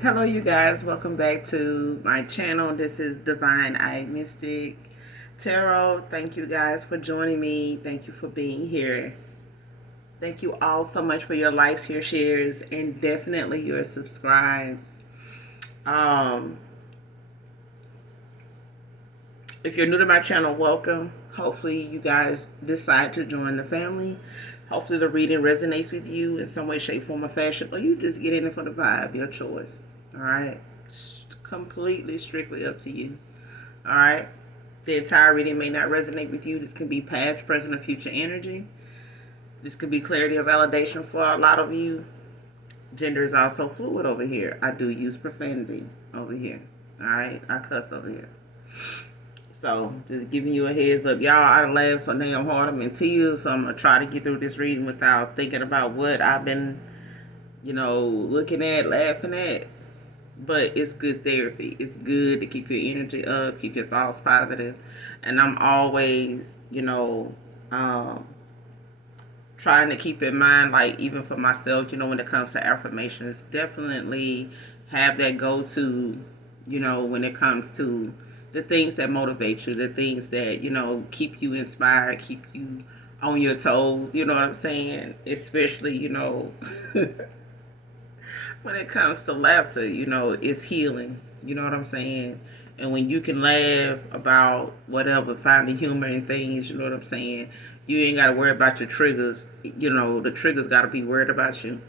Hello, you guys. Welcome back to my channel. This is Divine Eye Mystic Tarot. Thank you guys for joining me. Thank you for being here. Thank you all so much for your likes, your shares, and definitely your subscribes. Um, if you're new to my channel, welcome. Hopefully, you guys decide to join the family. Hopefully, the reading resonates with you in some way, shape, form, or fashion, or you just get in it for the vibe, your choice. All right? It's completely, strictly up to you. All right? The entire reading may not resonate with you. This can be past, present, or future energy. This could be clarity or validation for a lot of you. Gender is also fluid over here. I do use profanity over here. All right? I cuss over here. So, just giving you a heads up. Y'all, I laughed so damn hard. I'm in tears. So, I'm going to try to get through this reading without thinking about what I've been, looking at, laughing at. But it's good therapy. It's good to keep your energy up, keep your thoughts positive. And I'm always, trying to keep in mind, like, even for myself, when it comes to affirmations, definitely have that go to, when it comes to the things that motivate you, the things that, keep you inspired, keep you on your toes, you know what I'm saying? Especially, when it comes to laughter, it's healing. You know what I'm saying? And when you can laugh about whatever, find the humor in things, you know what I'm saying? You ain't got to worry about your triggers. The triggers got to be worried about you.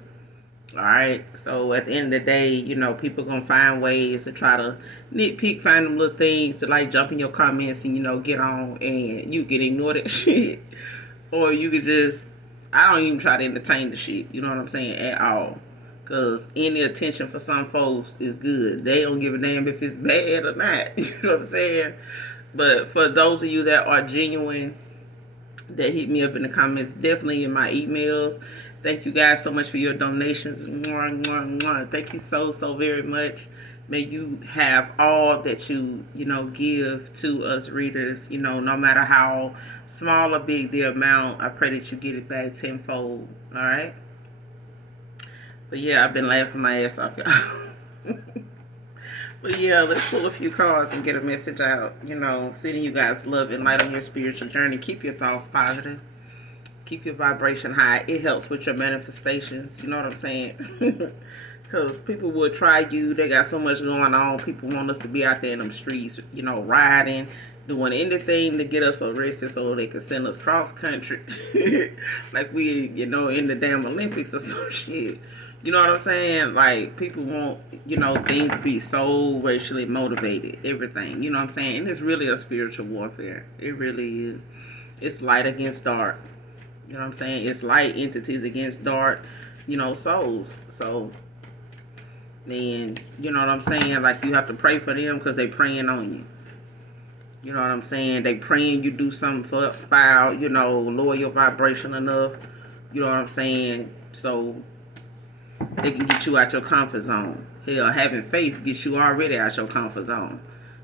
All right. So at the end of the day, people gonna find ways to try to nitpick, find them little things to like jump in your comments and get on, and you can ignore that shit, or you could just, I don't even try to entertain the shit. You know what I'm saying at all, because any attention for some folks is good. They don't give a damn if it's bad or not. You know what I'm saying? But for those of you that are genuine, that hit me up in the comments, definitely in my emails. Thank you guys so much for your donations. Mwah, mwah, mwah. Thank you so, so very much. May you have all that you give to us readers, no matter how small or big the amount. I pray that you get it back tenfold. All right? But yeah, I've been laughing my ass off, y'all. But yeah, let's pull a few cards and get a message out. Sending you guys love and light on your spiritual journey. Keep your thoughts positive. Keep your vibration high. It helps with your manifestations. You know what I'm saying? Because people will try you. They got so much going on. People want us to be out there in them streets, riding, doing anything to get us arrested so they can send us cross country. Like we, in the damn Olympics or some shit. You know what I'm saying? Like, people want, things to be so racially motivated. Everything. You know what I'm saying? And it's really a spiritual warfare. It really is. It's light against dark. You know what I'm saying? It's light entities against dark, souls. So, then, you know what I'm saying? Like, you have to pray for them because they praying on you. You know what I'm saying? They praying you do something foul, lower your vibration enough. You know what I'm saying? So, they can get you out your comfort zone. Hell, having faith gets you already out your comfort zone.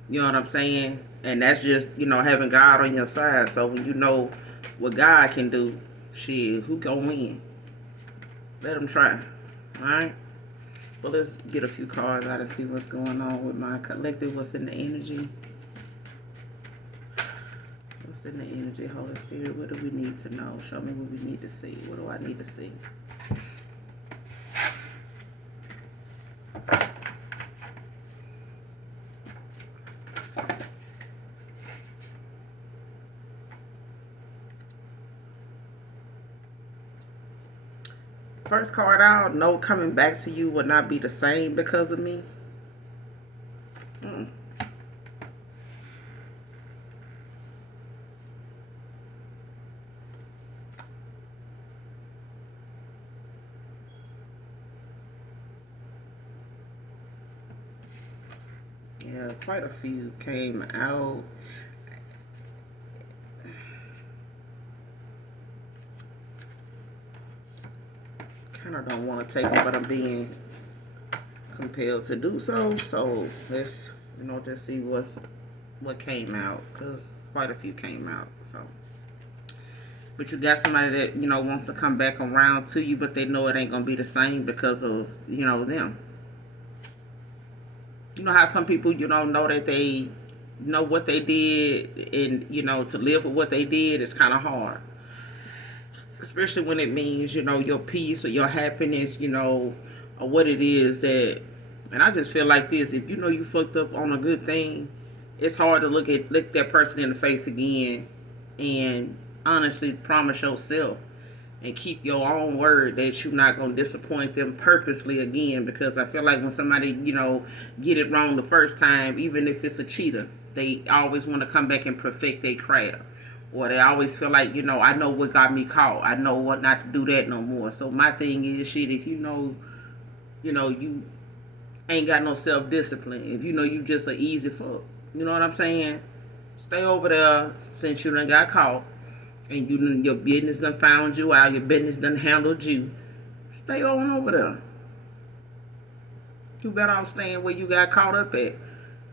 You know what I'm saying? And that's just, having God on your side. So, when you know what God can do, shit, who gonna win? Let them try. Alright? Well, let's get a few cards out and see what's going on with my collective. What's in the energy? What's in the energy, Holy Spirit? What do we need to know? Show me what we need to see. What do I need to see? First card out, no coming back to you will not be the same because of me. Yeah, quite a few came out. Kind of don't want to take them, but I'm being compelled to do so. So let's, just see what came out, because quite a few came out. So, but you got somebody that wants to come back around to you, but they know it ain't gonna be the same because of them. You know how some people, know that they know what they did, and to live with what they did is kind of hard, especially when it means your peace or your happiness, or what it is that. And I just feel like this: if you fucked up on a good thing, it's hard to look that person in the face again, and honestly promise yourself and keep your own word that you're not going to disappoint them purposely again. Because I feel like when somebody get it wrong the first time, even if it's a cheater, they always want to come back and perfect their craft, or they always feel like I know what got me caught, I know what not to do that no more. So my thing is, shit, if you ain't got no self-discipline, if you just a easy fuck, you know what I'm saying, stay over there. Since you done got caught and your business done found you out, your business done handled you, stay on over there. You better off staying where you got caught up at.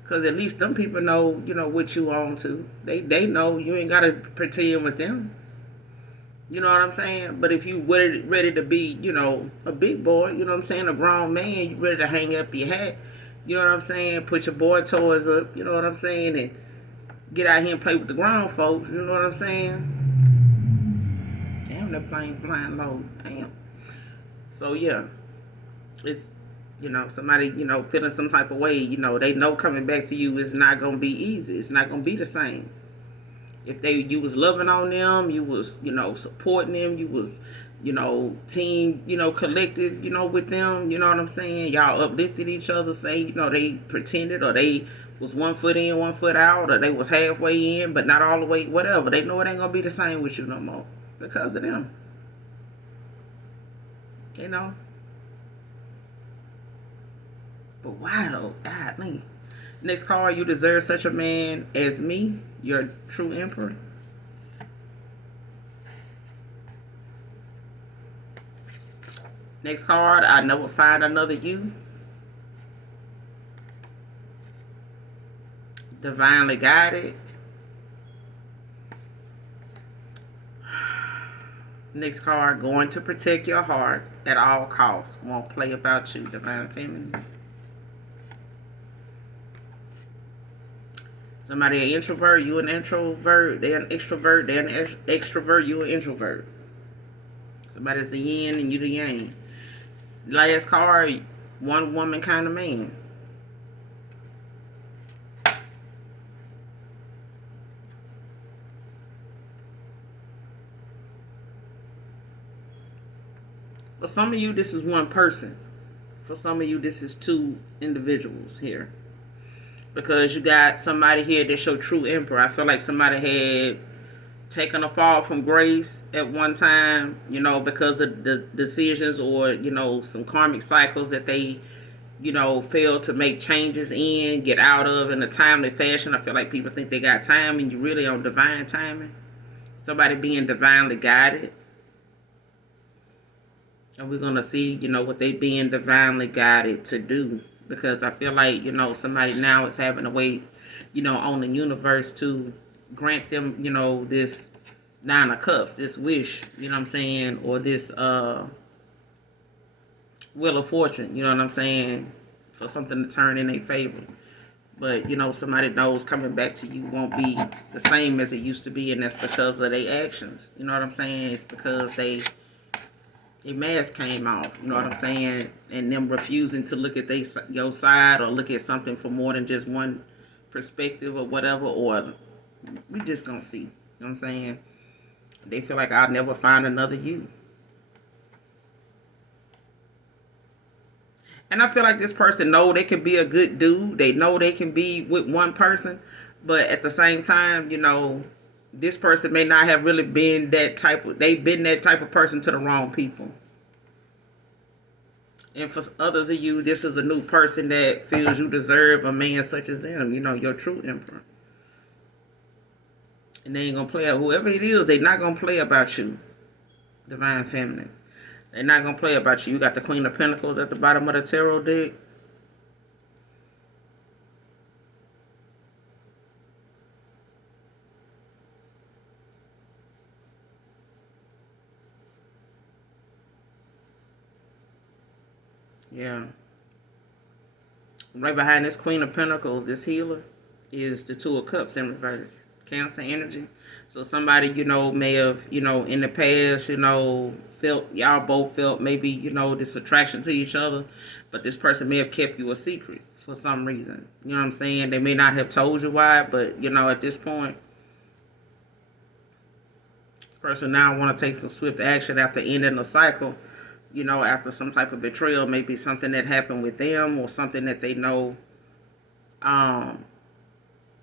Cause at least them people know, what you on to. They know you ain't gotta pretend with them. You know what I'm saying? But if you ready to be, a big boy, you know what I'm saying, a grown man, you ready to hang up your hat, you know what I'm saying, put your boy toys up, you know what I'm saying, and get out here and play with the grown folks, you know what I'm saying? Damn, that plane flying low. Damn. So yeah, it's somebody feeling some type of way. They know coming back to you is not gonna be easy. It's not gonna be the same. If you was loving on them, you was supporting them, you was team collective with them. You know what I'm saying? Y'all uplifted each other. Say they pretended, or they was 1 foot in, 1 foot out, or they was halfway in but not all the way. Whatever. They know it ain't gonna be the same with you no more because of them. You know. But why though? God, man. Next card, you deserve such a man as me, your true emperor. Next card, I never find another you. Divinely guided. Next card, going to protect your heart at all costs. Won't play about you, divine feminine. Somebody an introvert, you an introvert. They're an extrovert, they're an extrovert, you an introvert. Somebody's the yin and you the yang. Last card, one woman kind of man. For some of you, this is one person. For some of you, this is two individuals here. Because you got somebody here that's your true emperor. I feel like somebody had taken a fall from grace at one time, because of the decisions or, some karmic cycles that they, failed to make changes in, get out of in a timely fashion. I feel like people think they got time and you really on divine timing. Somebody being divinely guided. And we're going to see, what they being divinely guided to do. Because I feel like, somebody now is having to wait, on the universe to grant them, this 9 of Cups, this wish, you know what I'm saying? Or this Wheel of Fortune, you know what I'm saying? For something to turn in their favor. But, somebody knows coming back to you won't be the same as it used to be. And that's because of their actions. You know what I'm saying? It's because a mask came off, you know what I'm saying, and them refusing to look at your side or look at something from more than just one perspective or whatever, or we just gonna see, you know what I'm saying. They feel like I'll never find another you. And I feel like this person know they can be a good dude. They know they can be with one person, but at the same time, this person may not have really been they've been that type of person to the wrong people. And for others of you, this is a new person that feels you deserve a man such as them, your true emperor. And they ain't gonna play, whoever it is, they not gonna play about you, divine feminine. They're not gonna play about you. You got the Queen of Pentacles at the bottom of the tarot deck. Yeah. Right behind this Queen of Pentacles, this healer, is the Two of Cups in reverse. Cancer energy. So somebody, may have, in the past, y'all both felt maybe, this attraction to each other. But this person may have kept you a secret for some reason. You know what I'm saying? They may not have told you why, but, at this point, this person now want to take some swift action after ending the cycle. After some type of betrayal, maybe something that happened with them or something that they know,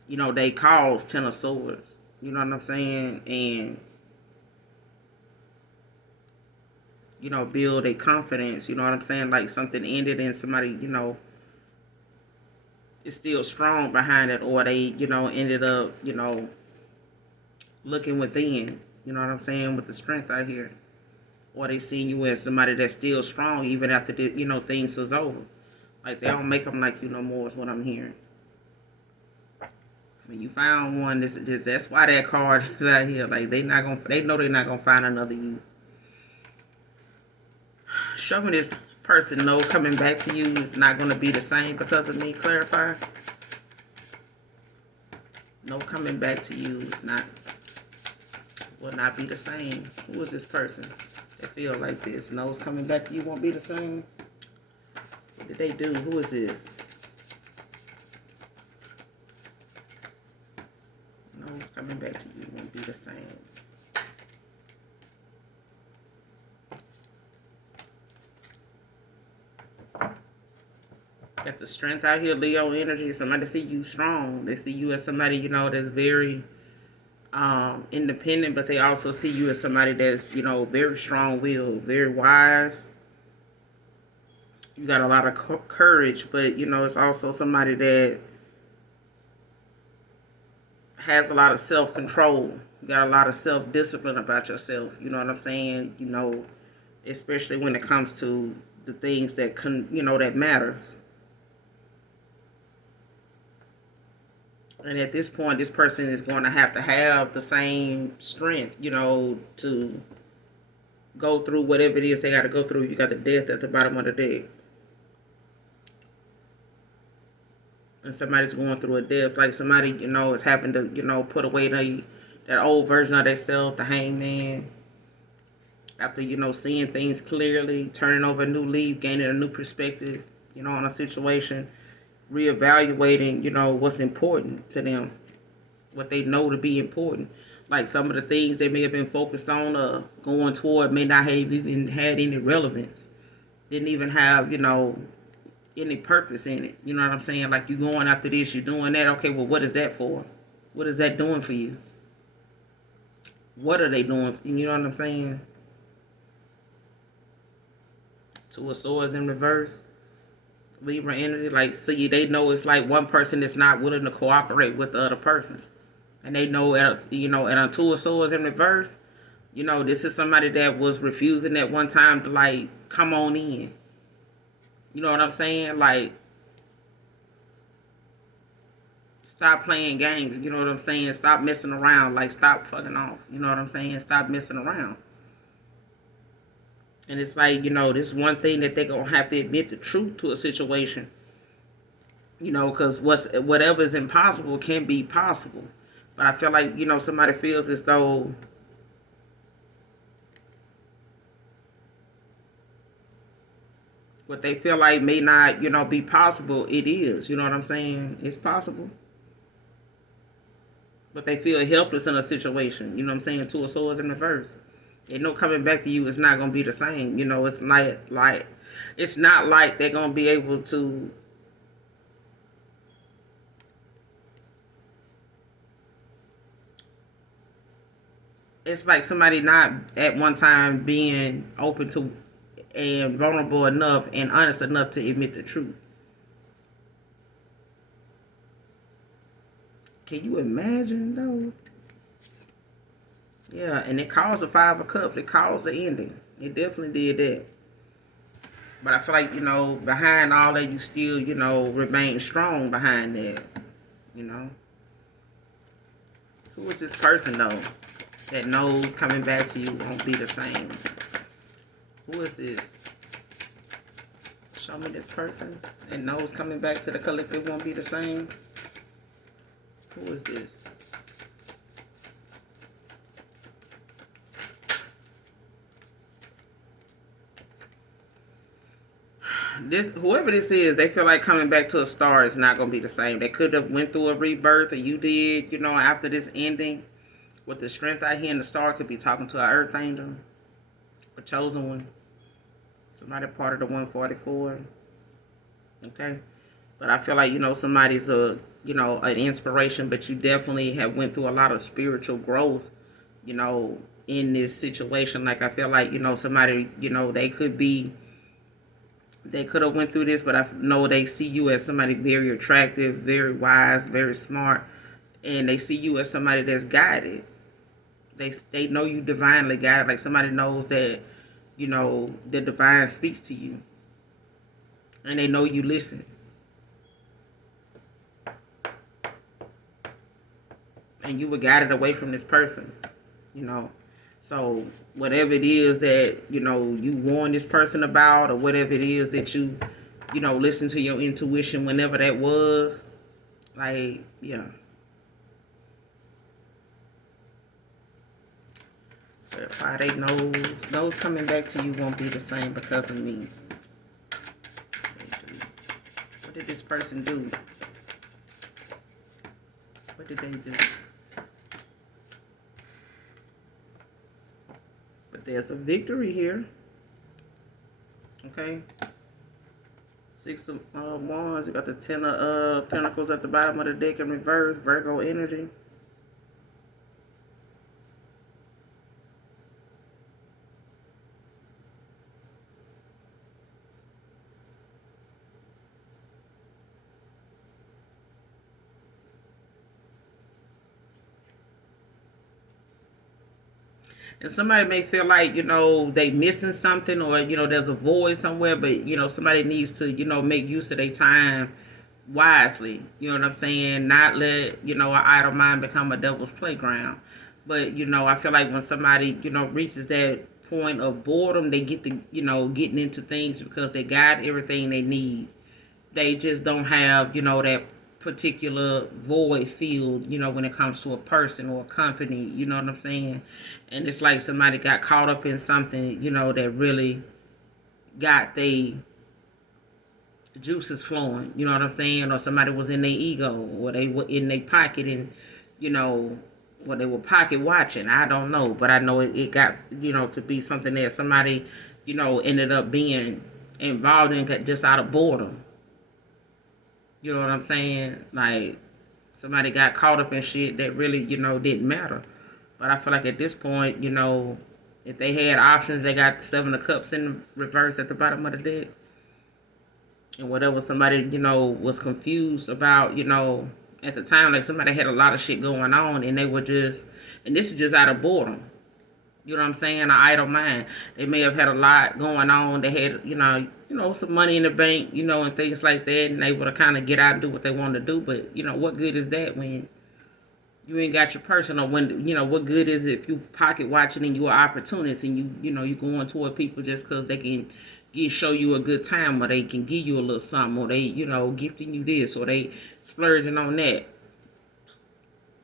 they caused 10 of Swords. You know what I'm saying? And, build a confidence. You know what I'm saying? Like something ended and somebody, is still strong behind it. Or they, ended up, looking within. You know what I'm saying? With the strength out here. Or they see you as somebody that's still strong even after, things was over. Like they don't make them like you no more is what I'm hearing. When you found one, that's why that card is out here. Like they know they're not gonna find another you. Show me this person know coming back to you is not gonna be the same because of me. Clarify. No coming back to you is will not be the same. Who is this person that feel like this? Knows coming back to you won't be the same. What did they do? Who is this? Knows coming back to you won't be the same. Got the strength out here, Leo energy. Somebody see you strong. They see you as somebody, that's very independent, but they also see you as somebody that's, very strong-willed, very wise. You got a lot of courage, but, it's also somebody that has a lot of self-control. You got a lot of self-discipline about yourself. You know what I'm saying? Especially when it comes to the things that that matters. And at this point, this person is going to have the same strength, to go through whatever it is they got to go through. You got the death at the bottom of the deck. And somebody's going through a death. Like somebody, is having to, put away that old version of themselves, the hangman. After, seeing things clearly, turning over a new leaf, gaining a new perspective, on a situation. Reevaluating, what's important to them, what they know to be important. Like some of the things they may have been focused on going toward may not have even had any relevance. Didn't even have, any purpose in it. You know what I'm saying? Like you going after this, you're doing that. Okay, well, what is that for? What is that doing for you? What are they doing? You know what I'm saying? Two of Swords in reverse. Libra energy, like, see, they know it's like one person that's not willing to cooperate with the other person. And they know, at a Two of Swords in reverse, this is somebody that was refusing at one time to, like, come on in. You know what I'm saying? Like, stop playing games. You know what I'm saying? Stop messing around. Like, stop fucking off. You know what I'm saying? Stop messing around. And it's like, this one thing that they're going to have to admit the truth to a situation. Because whatever is impossible can be possible. But I feel like, somebody feels as though what they feel like may not, be possible, it is. You know what I'm saying? It's possible. But they feel helpless in a situation. You know what I'm saying? Two of Swords in reverse. They know coming back to you is not going to be the same. It's like it's not like they're going to be able to it's like somebody not at one time being open to and vulnerable enough and honest enough to admit the truth. Can you imagine though? Yeah, and it caused the Five of Cups. It caused the ending. It definitely did that. But I feel like, behind all that, you still, remain strong behind that. Who is this person, though, that knows coming back to you won't be the same? Who is this? Show me this person. And knows coming back to the collective won't be the same. Who is this? Whoever this is, they feel like coming back to a star is not going to be the same. They could have went through a rebirth, or you did, after this ending. With the strength out here in the star, could be talking to an earth angel, a chosen one, somebody part of the 144. Okay, but I feel like somebody's an inspiration, but you definitely have went through a lot of spiritual growth, in this situation. Like I feel like somebody they could have went through this, but I know they see you as somebody very attractive, very wise, very smart, and they see you as somebody that's guided. They know you divinely guided, like somebody knows that the divine speaks to you, and they know you listen. And you were guided away from this person, So whatever it is that, you warn this person about, or whatever it is that you listen to your intuition whenever that was, like, yeah. But why they know those coming back to you won't be the same because of me. What did this person do? What did they do? But there's a victory here. Okay. 6 of Wands. You got the 10 of Pentacles at the bottom of the deck in reverse. Virgo energy. And somebody may feel like, they missing something, or, there's a void somewhere, but, somebody needs to, make use of their time wisely. You know what I'm saying? Not let, an idle mind become a devil's playground. But, I feel like when somebody, reaches that point of boredom, they get to, getting into things because they got everything they need. They just don't have, that particular void filled, when it comes to a person or a company, you know what I'm saying? And it's like somebody got caught up in something, that really got they juices flowing, you know what I'm saying? Or somebody was in their ego, or they were in their pocket, and, or they were pocket watching. I don't know, but I know it got, to be something that somebody, ended up being involved in just out of boredom. You know what I'm saying? Like, somebody got caught up in shit that really, didn't matter. But I feel like at this point, if they had options, they got 7 of Cups in reverse at the bottom of the deck. And whatever somebody, was confused about, at the time, like somebody had a lot of shit going on, and they were just, and this is just out of boredom. You know what I'm saying? An idle mind. They may have had a lot going on. They had, some money in the bank, and things like that, and able to kind of get out and do what they want to do. But, what good is that when you ain't got your person? Or when, what good is it if you pocket watching and you're an opportunist, and you going toward people just because they can show you a good time, or they can give you a little something, or they, gifting you this, or they splurging on that.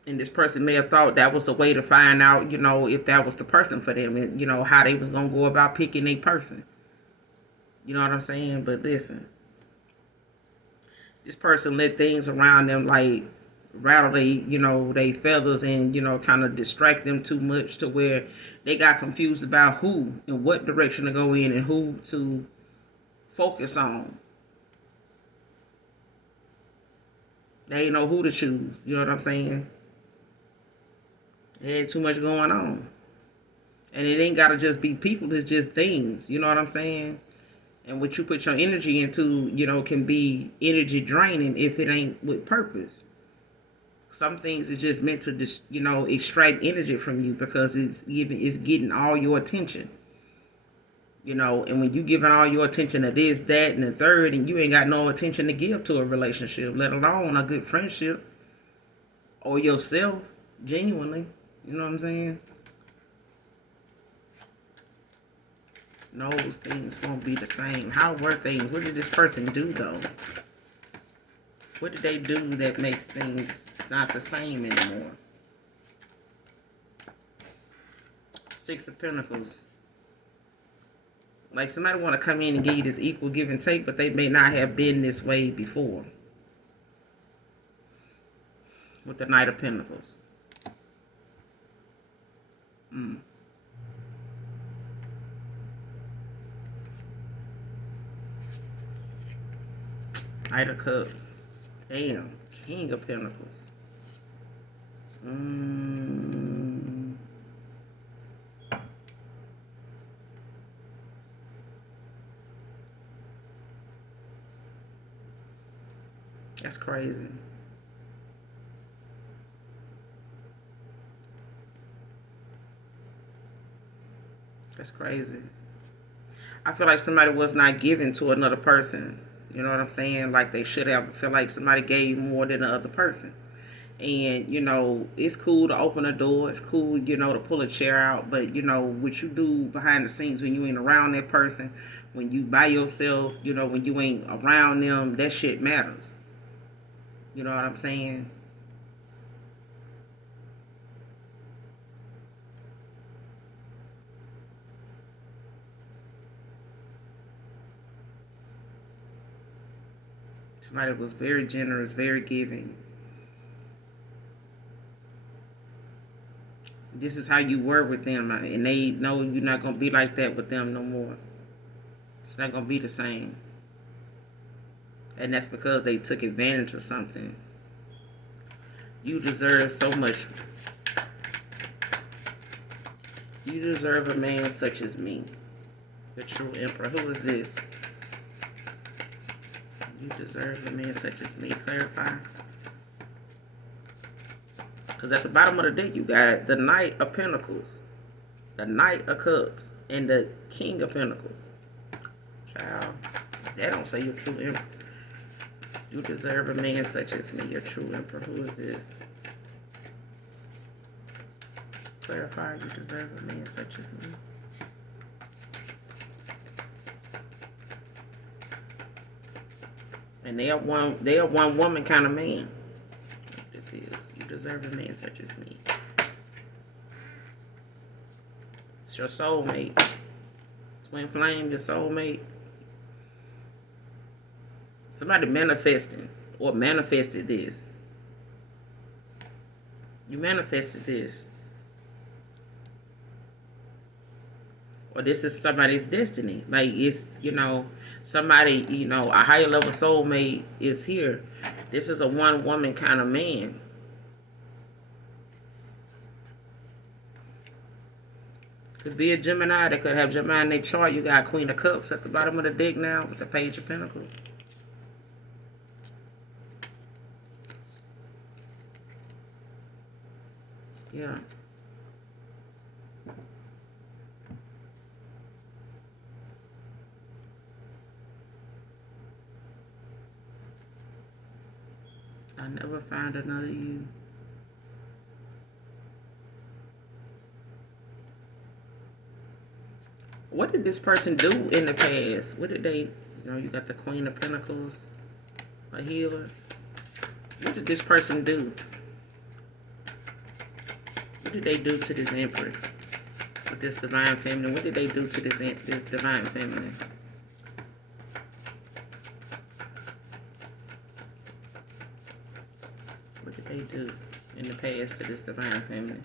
And this person may have thought that was the way to find out, if that was the person for them, and, how they was going to go about picking a person. You know what I'm saying? But listen, this person let things around them, like, rattle they feathers, and, kind of distract them too much to where they got confused about who and what direction to go in and who to focus on. They ain't know who to choose. You know what I'm saying? They had too much going on. And it ain't got to just be people. It's just things. You know what I'm saying? And what you put your energy into, can be energy draining if it ain't with purpose. Some things are just meant to just, extract energy from you because it's getting all your attention. And when you giving all your attention to this, that, and the third, and you ain't got no attention to give to a relationship, let alone a good friendship, or yourself, genuinely. You know what I'm saying? knows things won't be the same. How were things? What did this person do, though? What did they do that makes things not the same anymore? Six of Pentacles. Like somebody want to come in and give you this equal give and take, but they may not have been this way before. With the Knight of Pentacles. Knight of Cups. Damn. King of Pentacles. That's crazy. That's crazy. I feel like somebody was not given to another person. You know what I'm saying? Like they should have. I feel like somebody gave more than the other person. And, you know, it's cool to open a door. It's cool, you know, to pull a chair out. But, you know, what you do behind the scenes when you ain't around that person, when you by yourself, you know, when you ain't around them, that shit matters. You know what I'm saying? Somebody was very generous, very giving. This is how you were with them, and they know you're not going to be like that with them no more. It's not going to be the same. And that's because they took advantage of something. You deserve so much. You deserve a man such as me. The true emperor. Who is this? You deserve a man such as me. Clarify. Because at the bottom of the deck, you got the Knight of Pentacles, the Knight of Cups, and the King of Pentacles. Child, that don't say you're true emperor. You deserve a man such as me, your true emperor. Who is this? Clarify, you deserve a man such as me. And they are one woman kind of man. This is, you deserve a man such as me. It's your soulmate. Twin flame, your soulmate. Somebody manifesting or manifested this. You manifested this. Or this is somebody's destiny. Like it's, you know, somebody, you know, a higher level soulmate is here. This is a one woman kind of man. Could be a Gemini. They could have Gemini in their chart. You got Queen of Cups at the bottom of the deck now with the Page of Pentacles. Yeah. I never found another you. What did this person do in the past? What did they, you know, you got the Queen of Pentacles, a healer. What did this person do? What did they do to this Empress? With this Divine Feminine? What did they do to this Divine Feminine? What did they do in the past to this Divine Feminine?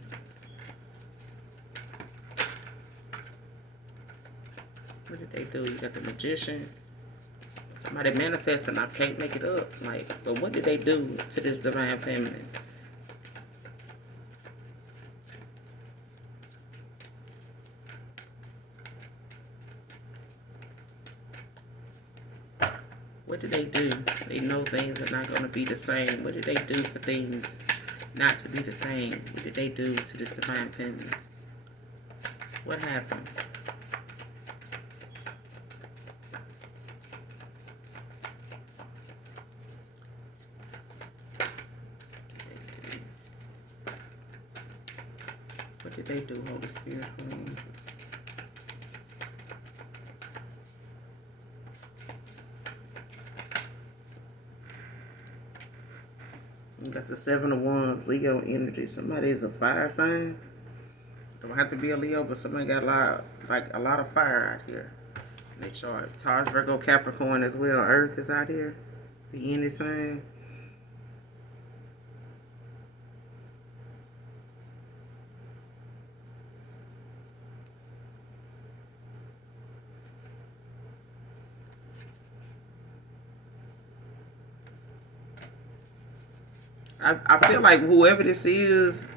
What did they do? You got the Magician. Somebody manifesting. I can't make it up. Like, but what did they do to this Divine Feminine? What did they do? They know things are not going to be the same. What did they do for things not to be the same? What did they do to this Divine Feminine? What happened? What did they do, Holy Spirit, Holy Angels? You got the Seven of Wands, Leo energy. Somebody is a fire sign. Don't have to be a Leo, but somebody got a lot of fire out here in their chart. Taurus, Virgo, Capricorn as well. Earth is out here. The end is sign. I feel like whoever this is,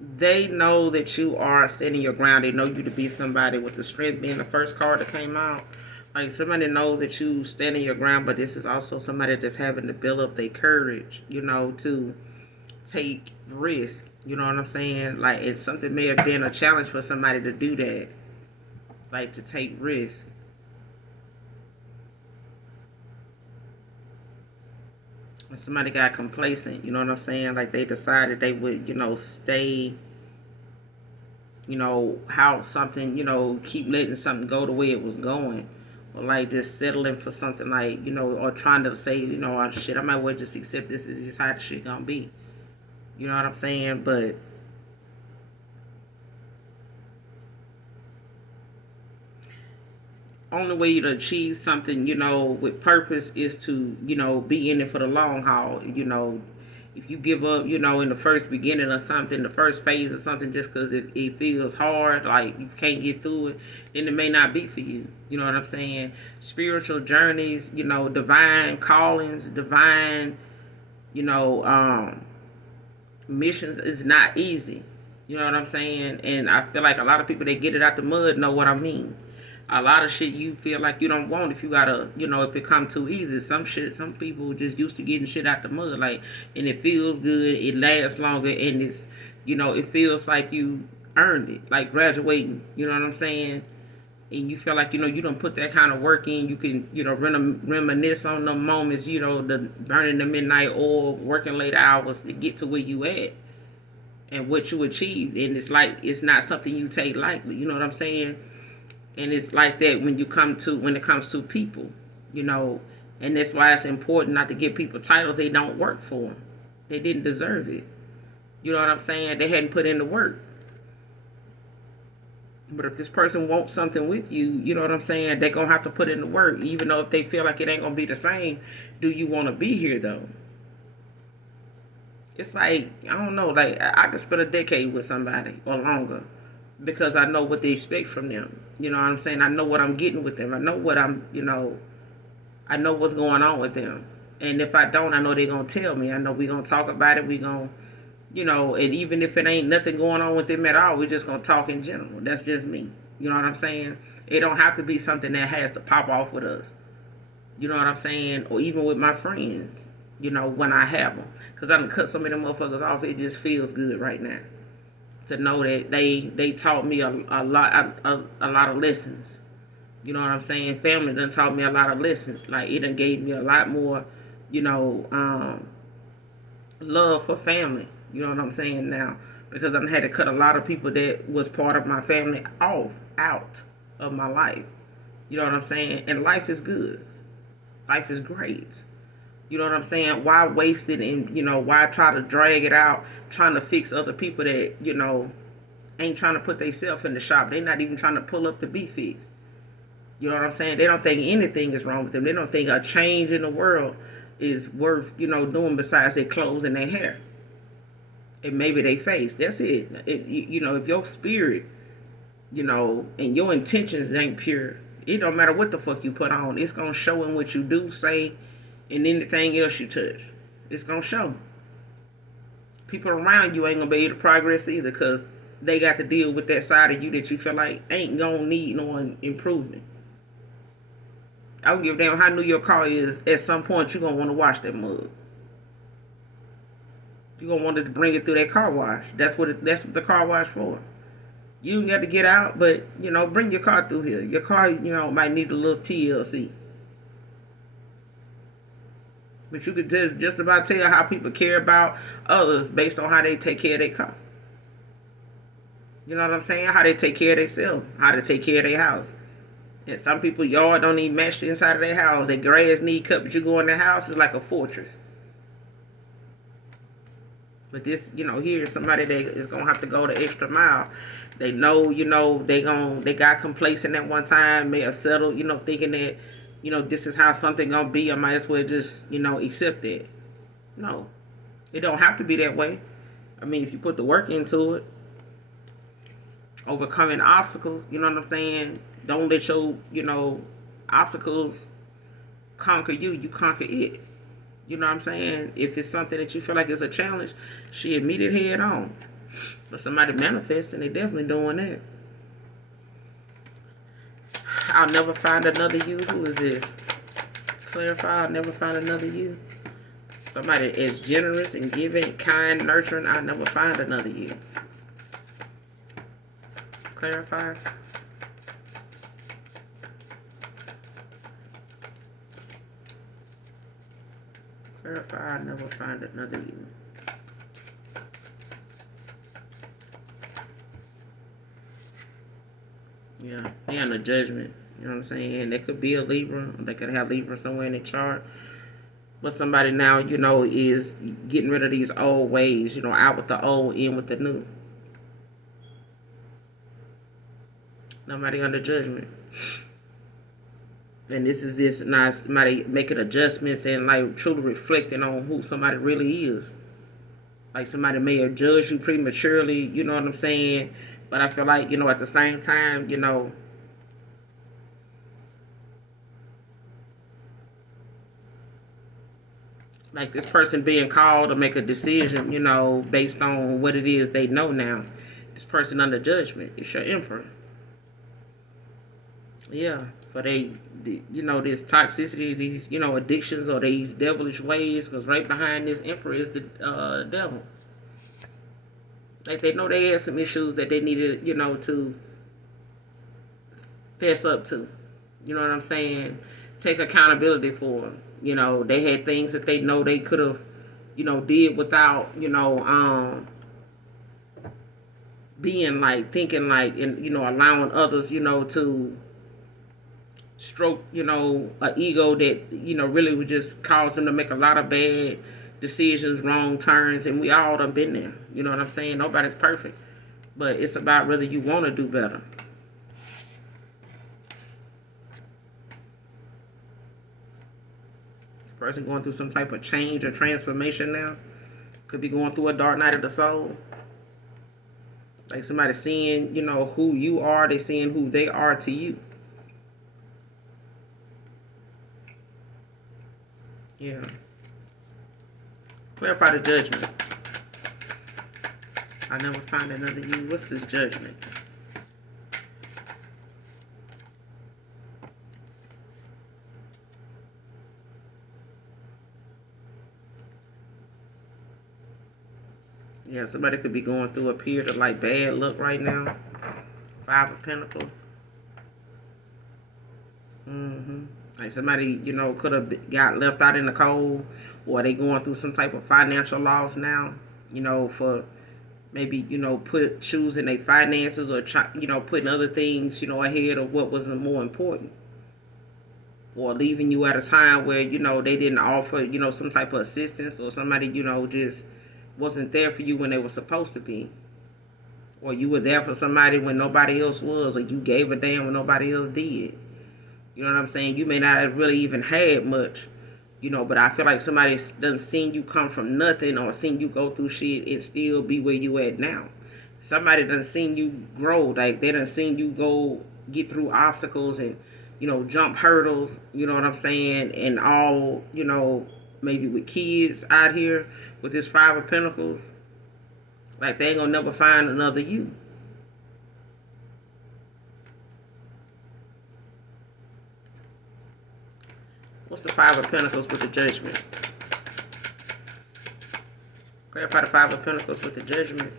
they know that you are standing your ground. They know you to be somebody with the strength being the first card that came out. Like somebody knows that you standing your ground, but this is also somebody that's having to build up their courage, to take risk. You know what I'm saying? Like it's something may have been a challenge for somebody to do that. Like to take risk. And somebody got complacent, you know what I'm saying? Like they decided they would, stay, how something, keep letting something go the way it was going. Or like just settling for something like, or trying to say, oh shit, I might well just accept this is just how the shit gonna be. You know what I'm saying? But only way to achieve something, with purpose is to, be in it for the long haul. If you give up, in the first beginning of something, the first phase of something, just because it feels hard, like you can't get through it, then it may not be for you. You know what I'm saying? Spiritual journeys, divine callings, divine, you know, um, missions is not easy. You know what I'm saying? And I feel like a lot of people that get it out the mud know what I mean. A lot of shit you feel like you don't want if you gotta, if it come too easy. Some people just used to getting shit out the mud, like, and it feels good, it lasts longer, and it's, it feels like you earned it, like graduating. You know what I'm saying? And you feel like you don't put that kind of work in. You can reminisce on the moments, the burning the midnight oil, working late hours to get to where you at and what you achieved. And it's like it's not something you take lightly. You know what I'm saying? And it's like that when it comes to people, and that's why it's important not to give people titles they don't work for. They didn't deserve it. You know what I'm saying? They hadn't put in the work. But if this person wants something with you, you know what I'm saying, they're going to have to put in the work. Even though if they feel like it ain't going to be the same, do you want to be here, though? It's like, I don't know, like I could spend a decade with somebody or longer because I know what they expect from them. You know what I'm saying? I know what I'm getting with them. I know I know what's going on with them. And if I don't, I know they're going to tell me. I know we're going to talk about it. We're going to, and even if it ain't nothing going on with them at all, we're just going to talk in general. That's just me. You know what I'm saying? It don't have to be something that has to pop off with us. You know what I'm saying? Or even with my friends, when I have them. Because I done cut so many motherfuckers off, it just feels good right now. To know that they taught me a lot of lessons. You know what I'm saying? Family done taught me a lot of lessons. Like it done gave me a lot more, love for family. You know what I'm saying now? Because I had to cut a lot of people that was part of my family out of my life. You know what I'm saying? And life is good. Life is great. You know what I'm saying? Why waste it and, why try to drag it out, trying to fix other people that, ain't trying to put themselves in the shop. They're not even trying to pull up to be fixed. You know what I'm saying? They don't think anything is wrong with them. They don't think a change in the world is worth, doing besides their clothes and their hair. And maybe they face. That's it. If your spirit, and your intentions ain't pure, it don't matter what the fuck you put on. It's going to show in what you do, say, and anything else you touch. It's going to show. People around you ain't going to be able to progress either because they got to deal with that side of you that you feel like ain't going to need no improvement. I don't give a damn how new your car is. At some point, you're going to want to wash that mug. You're going to want to bring it through that car wash. That's what the car wash for. You got to get out, but, bring your car through here. Your car, might need a little TLC. But you could just about tell how people care about others based on how they take care of their car. You know what I'm saying? How they take care of themselves, how they take care of their house. And some people yard don't even match the inside of their house. Their grass need cut, but you go in their house, it's like a fortress. But this, here is somebody that is gonna have to go the extra mile. They know, they got complacent at one time, may have settled, thinking that, this is how something gonna be. I might as well just, accept it. No, it don't have to be that way. I mean, if you put the work into it, overcoming obstacles, you know what I'm saying? Don't let your, obstacles conquer you. You conquer it. You know what I'm saying? If it's something that you feel like is a challenge, meet it head on. But somebody manifesting, they definitely doing that. I'll never find another you. Who is this? Clarify, I'll never find another you. Somebody as generous and giving, kind, nurturing, I'll never find another you. Clarify. Clarify, I'll never find another you. Yeah, and a judgment. You know what I'm saying? They could be a Libra. They could have Libra somewhere in the chart. But somebody now, is getting rid of these old ways. Out with the old, in with the new. Nobody under judgment. And this is this now somebody making adjustments and like truly reflecting on who somebody really is. Like somebody may have judged you prematurely, you know what I'm saying? But I feel like, at the same time, like this person being called to make a decision, based on what it is they know now. This person under judgment. It's your emperor. Yeah. For this toxicity, these, addictions or these devilish ways, because right behind this emperor is the devil. Like they know they had some issues that they needed, to fess up to. You know what I'm saying? Take accountability for them. They had things that they know they could have, did without, being like, thinking like, and, allowing others, to stroke, an ego that, really would just cause them to make a lot of bad decisions, wrong turns, and we all done been there. You know what I'm saying? Nobody's perfect. But it's about whether you want to do better. Person going through some type of change or transformation now. Could be going through a dark night of the soul. Like somebody seeing, who you are, they seeing who they are to you. Yeah. Clarify the judgment. I never find another you. What's this judgment? Yeah, somebody could be going through a period of like bad luck right now. 5 of Pentacles. Like somebody, could have got left out in the cold, or they going through some type of financial loss now. For maybe, choosing their finances or putting other things, ahead of what was more important, or leaving you at a time where they didn't offer some type of assistance, or somebody just wasn't there for you when they were supposed to be, or you were there for somebody when nobody else was, or you gave a damn when nobody else did. You know what I'm saying? You may not have really even had much, but I feel like somebody done seen you come from nothing, or seen you go through shit and still be where you at now. Somebody done seen you grow. Like they done seen you go get through obstacles and, jump hurdles, you know what I'm saying? And all, maybe with kids out here with this 5 of Pentacles. Like they ain't gonna never find another you. What's the 5 of Pentacles with the judgment? Clarify the 5 of Pentacles with the judgment.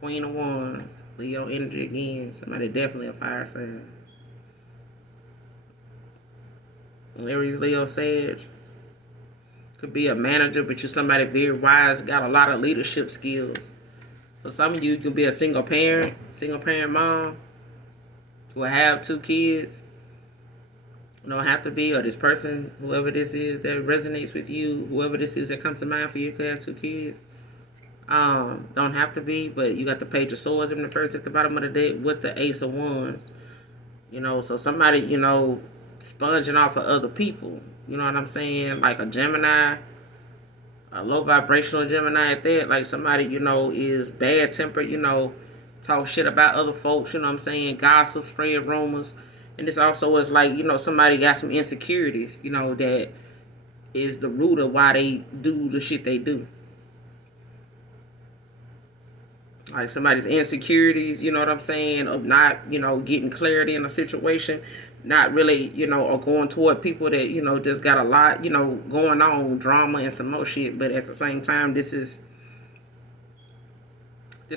Queen of Wands. Leo energy again. Somebody definitely a fire sign. Aries, Leo, Sage. Could be a manager, but you're somebody very wise, got a lot of leadership skills. For some of you, you could be a single parent mom who will have 2 kids. You don't have to be, or this person, whoever this is that resonates with you, whoever this is that comes to mind for you, could have 2 kids. Don't have to be, but you got the Page of Swords in the first at the bottom of the deck with the Ace of Wands. So somebody, sponging off of other people. You know what I'm saying? Like a Gemini, a low vibrational Gemini at that. Like somebody, is bad tempered, talk shit about other folks, you know what I'm saying? Gossip, spread rumors. And this also is like, somebody got some insecurities, that is the root of why they do the shit they do. Like somebody's insecurities, you know what I'm saying, of not, getting clarity in a situation, not really, or going toward people that, just got a lot, going on, drama and some more shit. But at the same time, this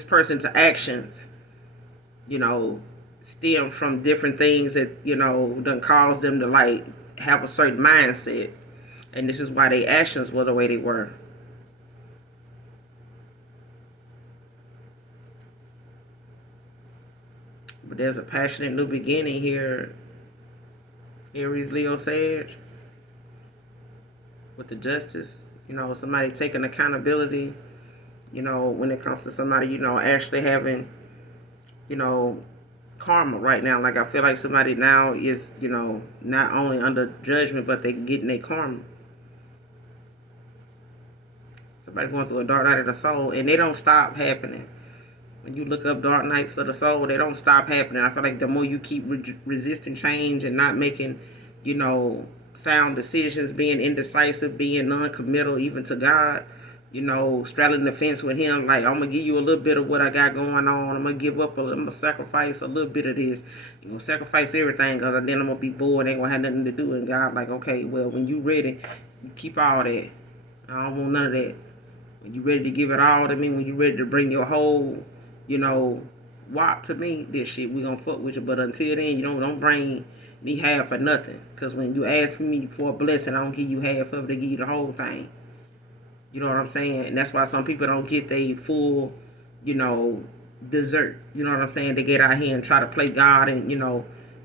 person's actions, stem from different things that, done cause them to like have a certain mindset. And this is why their actions were the way they were. But there's a passionate new beginning here. Aries, Leo, Sage. With the Justice. Somebody taking accountability. When it comes to somebody, actually having, karma right now. Like I feel like somebody now is, not only under judgment, but they getting their karma. Somebody going through a dark night of the soul, and they don't stop happening. When you look up dark nights of the soul, they don't stop happening. I feel like the more you keep resisting change and not making, sound decisions, being indecisive, being non-committal even to God, straddling the fence with him, like, I'm going to give you a little bit of what I got going on. I'm going to give up, I'm going to sacrifice a little bit of this. You're going to sacrifice everything because then I'm going to be bored. Ain't going to have nothing to do. And God, like, okay, well, when you ready, you keep all that. I don't want none of that. When you ready to give it all to me, when you ready to bring your whole, wop to me, this shit, we gonna fuck with you. But until then, you don't bring me half or nothing. Because when you ask for me for a blessing, I don't give you half of it, I give you the whole thing. You know what I'm saying? And that's why some people don't get their full, dessert. You know what I'm saying? They get out here and try to play God and,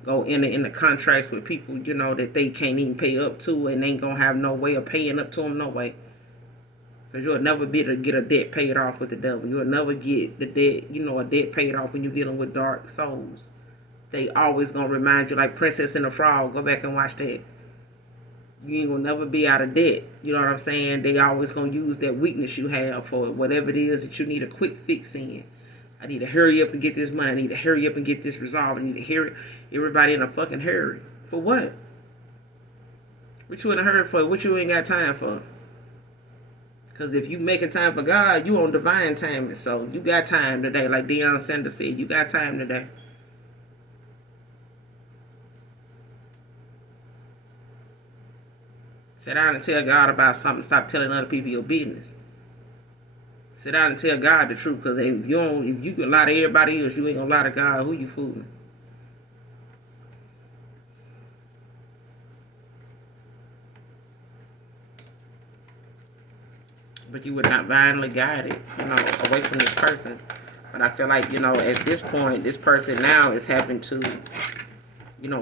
go in the contracts with people, that they can't even pay up to, and they ain't gonna have no way of paying up to them no way. Because you'll never be able to get a debt paid off with the devil. You'll never get the debt, a debt paid off when you're dealing with dark souls. They always going to remind you, like Princess and the Frog. Go back and watch that. You ain't going to never be out of debt. You know what I'm saying? They always going to use that weakness you have for whatever it is that you need a quick fix in. I need to hurry up and get this money. I need to hurry up and get this resolved. I need to hurry everybody in a fucking hurry. For what? What you in a hurry for? What you ain't got time for? Because if you making time for God, you on divine timing. So you got time today. Like Deion Sanders said, you got time today. Sit down and tell God about something. Stop telling other people your business. Sit down and tell God the truth. Because if you can lie to everybody else, you ain't gonna lie to God. Who you fooling? But you would not divinely guide it, away from this person. But I feel like, at this point, this person now is having to,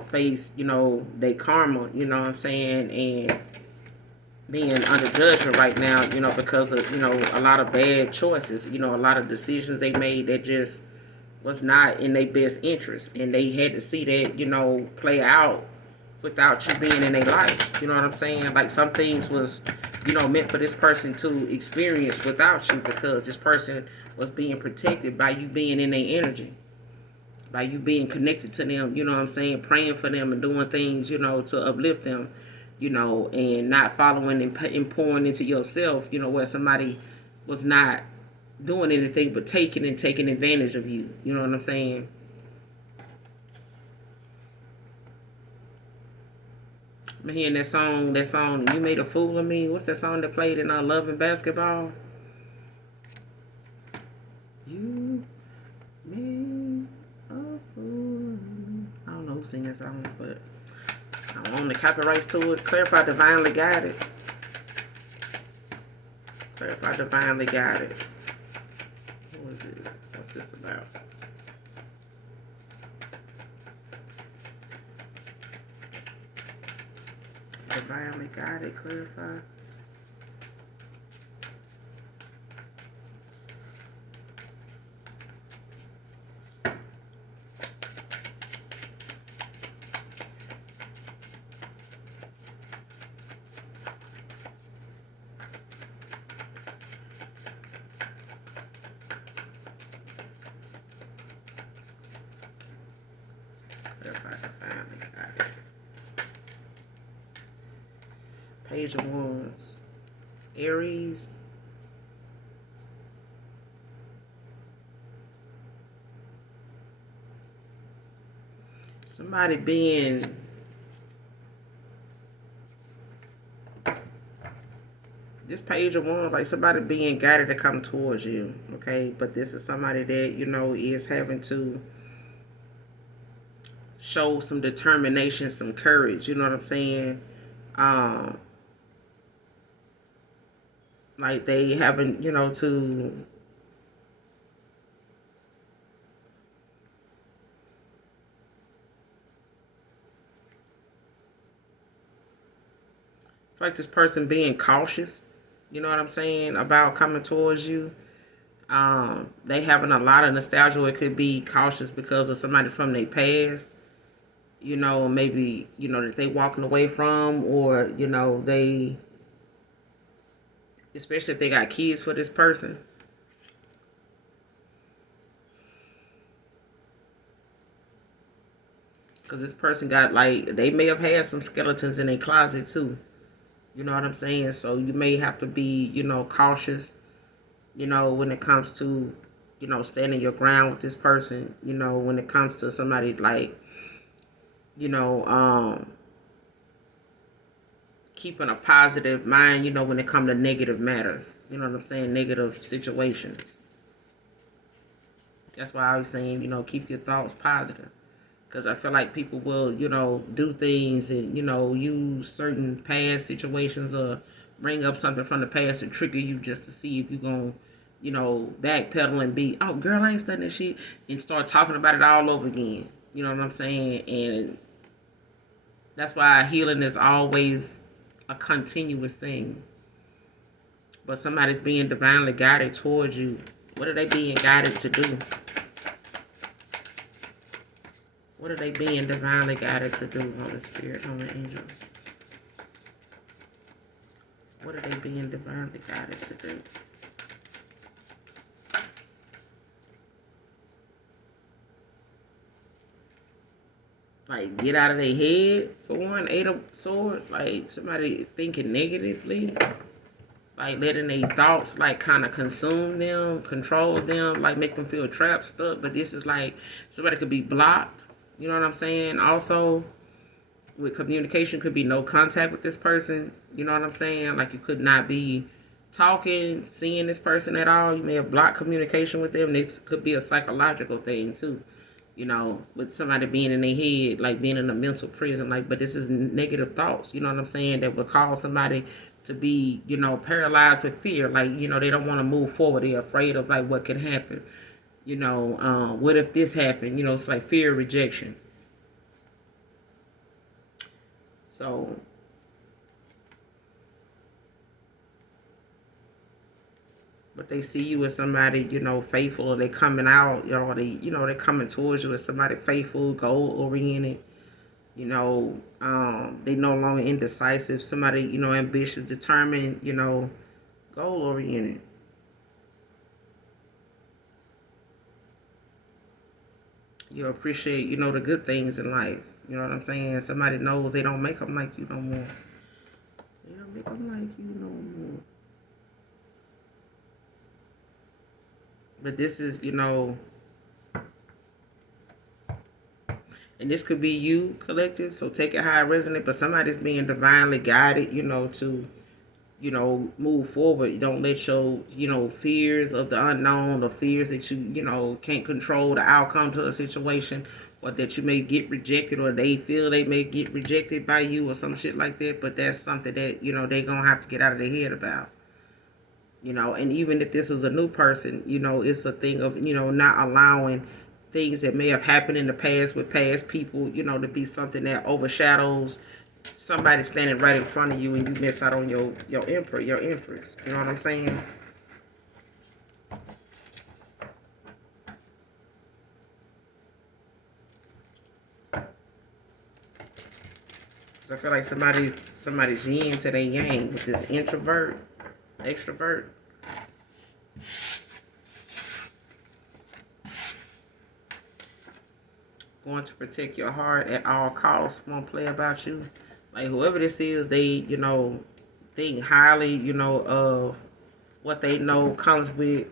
face, their karma, you know what I'm saying, and being under judgment right now, because of, a lot of bad choices, a lot of decisions they made that just was not in their best interest. And they had to see that, play out without you being in their life. You know what I'm saying? Like some things was, meant for this person to experience without you, because this person was being protected by you being in their energy, by you being connected to them, you know what I'm saying, praying for them and doing things, to uplift them, and not following and pouring into yourself, where somebody was not doing anything but taking advantage of you. You know what I'm saying? I'm hearing that song, You Made a Fool of Me. What's that song that played in Love and Basketball? You singing songs, but I don't own the copyrights to it. Clarify divinely guided. Clarify divinely guided. What is this? What's this about? Divinely guided, clarify. Clarify divinely guided. Page of Wands. Aries. Somebody being this Page of Wands, like somebody being guided to come towards you, okay? But this is somebody that, you know, is having to show some determination, some courage, you know what I'm saying? Like they haven't, you know, to like this person being cautious, you know what I'm saying, about coming towards you. They having a lot of nostalgia. It could be cautious because of somebody from their past, you know, maybe, you know, that they walking away from, or, you know, they, especially if they got kids for this person. Because this person got, like, they may have had some skeletons in their closet too. You know what I'm saying? So you may have to be, you know, cautious, you know, when it comes to, you know, standing your ground with this person, you know, when it comes to somebody like, you know, keeping a positive mind, you know, when it comes to negative matters. You know what I'm saying? Negative situations. That's why I was saying, you know, keep your thoughts positive. Because I feel like people will, you know, do things and, you know, use certain past situations or bring up something from the past to trigger you just to see if you're going to, you know, backpedal and be, oh, girl, I ain't studying this shit, and start talking about it all over again. You know what I'm saying? And that's why healing is always a continuous thing. But somebody's being divinely guided towards you. What are they being guided to do? What are they being divinely guided to do, Holy Spirit, Holy Angels? What are they being divinely guided to do? Like, get out of their head, for one. 8 of Swords. Like, somebody thinking negatively. Like, letting their thoughts, like, kind of consume them, control them, like, make them feel trapped, stuck. But this is like, somebody could be blocked. You know what I'm saying? Also, with communication, could be no contact with this person. You know what I'm saying? Like, you could not be talking, seeing this person at all. You may have blocked communication with them. This could be a psychological thing, too. You know, with somebody being in their head, like being in a mental prison. Like, but this is negative thoughts, you know what I'm saying, that would cause somebody to be, you know, paralyzed with fear. Like, you know, they don't want to move forward. They're afraid of, like, what could happen. You know, what if this happened? You know, it's like fear of rejection. So, but they see you as somebody, you know, faithful, or they coming out, you know, they're coming towards you as somebody faithful, goal oriented. You know, they no longer indecisive. Somebody, you know, ambitious, determined, you know, goal oriented. You appreciate, you know, the good things in life. You know what I'm saying? Somebody knows they don't make them like you no more. They don't make them like you no more. But this is, you know, and this could be you, collective, so take it how it resonates, but somebody's being divinely guided, you know, to, you know, move forward. Don't let your, you know, fears of the unknown, or fears that you know, can't control the outcome to a situation, or that you may get rejected, or they feel they may get rejected by you or some shit like that. But that's something that, they gonna have to get out of their head about. And even if this was a new person, it's a thing of, not allowing things that may have happened in the past with past people, to be something that overshadows somebody standing right in front of you, and you miss out on your emperor, your empress. You know what I'm saying? So I feel like somebody's yin to their yang with this introvert, extrovert. Going to protect your heart at all costs. Won't play about you. Like whoever this is, they, think highly, of what they know comes with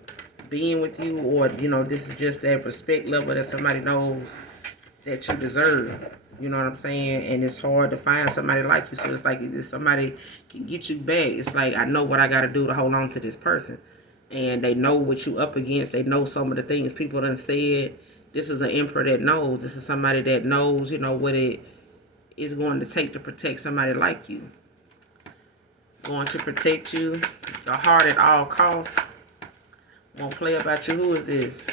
being with you, or, this is just that respect level that somebody knows that you deserve. You know what I'm saying? And it's hard to find somebody like you. So it's like if somebody can get you back, it's like I know what I got to do to hold on to this person. And they know what you up against. They know some of the things people done said. This is an emperor that knows. This is somebody that knows, what it is going to take to protect somebody like you. Going to protect you, your heart at all costs. Won't play about you. Who is this?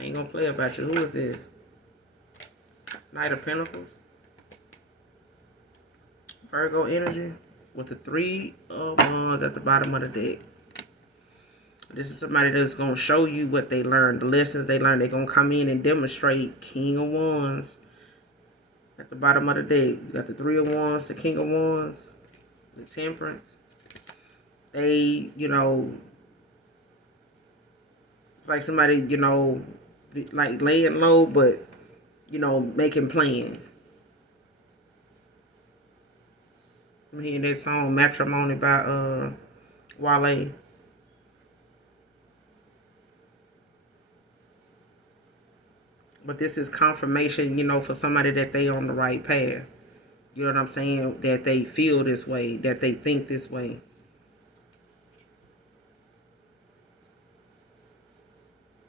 Ain't gonna play about you. Who is this? Knight of Pentacles. Virgo energy with the 3 of Wands at the bottom of the deck. This is somebody that's going to show you what they learned, the lessons they learned. They're going to come in and demonstrate. King of Wands at the bottom of the deck. You got the 3 of Wands, the King of Wands, the Temperance. They, it's like somebody, like laying low, but, making plans. I'm hearing that song, Matrimony by Wale. But this is confirmation, for somebody that they on the right path. You know what I'm saying? That they feel this way, that they think this way.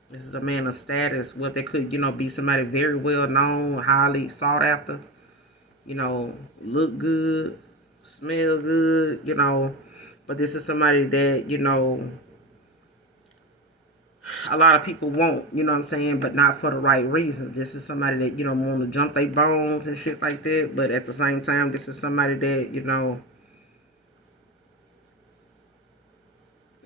This is a man of status. What they could, be somebody very well known, highly sought after. Look good, smell good, But this is somebody that, a lot of people want, you know what I'm saying, but not for the right reasons. This is somebody that, want to jump their bones and shit like that. But at the same time, this is somebody that,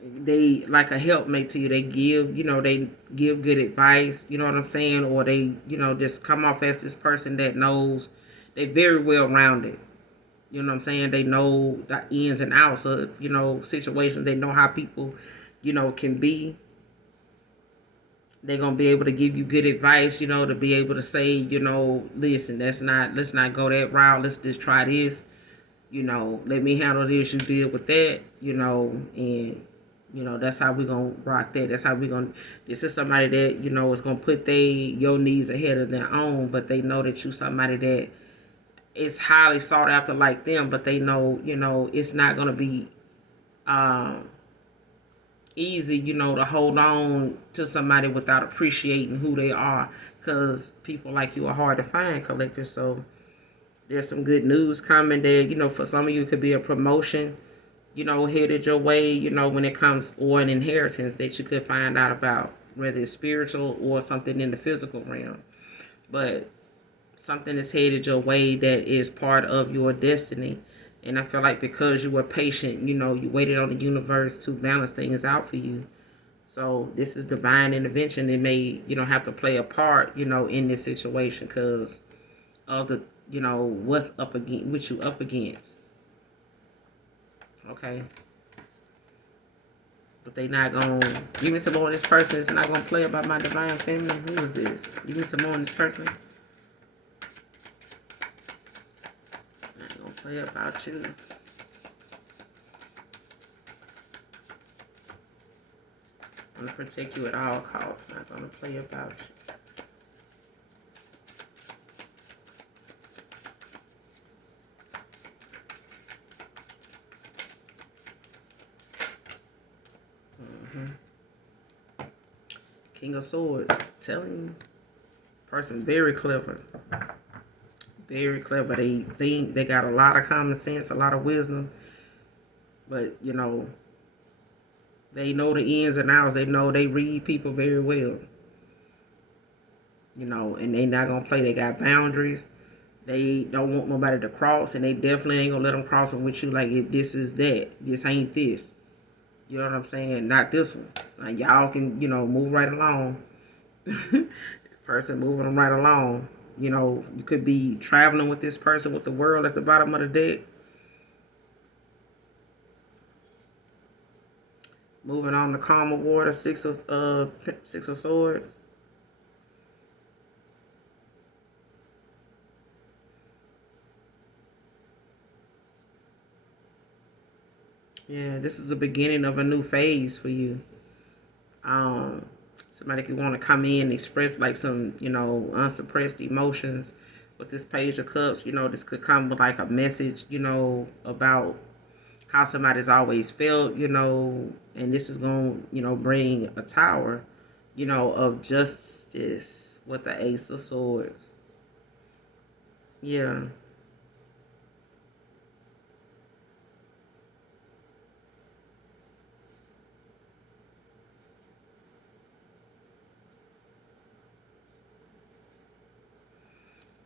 they like a helpmate to you. They give good advice, you know what I'm saying? Or they, just come off as this person that knows they very well rounded. You know what I'm saying? They know the ins and outs of, situations. They know how people, can be. They're going to be able to give you good advice, to be able to say, listen, let's not go that route. Let's just try this. Let me handle this. You deal with that, and, that's how we're going to rock that. That's how we're going to, this is somebody that, is going to put your needs ahead of their own, but they know that you somebody that is highly sought after like them, but they know, it's not going to be, easy, to hold on to somebody without appreciating who they are, because people like you are hard to find, collector. So there's some good news coming there. For some of you, it could be a promotion, headed your way, when it comes, or an inheritance that you could find out about, whether it's spiritual or something in the physical realm. But something is headed your way that is part of your destiny. And I feel like because you were patient, you waited on the universe to balance things out for you. So this is divine intervention. It may, have to play a part, in this situation because of the, what's up against, what you up against. Okay. But they not going to, give me some more on this person. It's not going to play about my divine feminine. Who is this? Give me some more on this person. Play about you. I'm gonna protect you at all costs. Not gonna play about you. King of Swords, telling you, Person very clever. Very clever. They think they got a lot of common sense, a lot of wisdom. But, they know the ins and outs. They know they read people very well. And they not going to play. They got boundaries. They don't want nobody to cross, and they definitely ain't going to let them cross them with you like this is that. This ain't this. You know what I'm saying? Not this one. Like, y'all can, move right along. Person moving them right along. You could be traveling with this person with the world at the bottom of the deck. Moving on to calmer water, six of swords. Yeah, this is the beginning of a new phase for you. Somebody could want to come in and express like some, unsuppressed emotions. With this Page of Cups, this could come with like a message, about how somebody's always felt, and this is going to, bring a tower, of justice with the Ace of Swords. Yeah.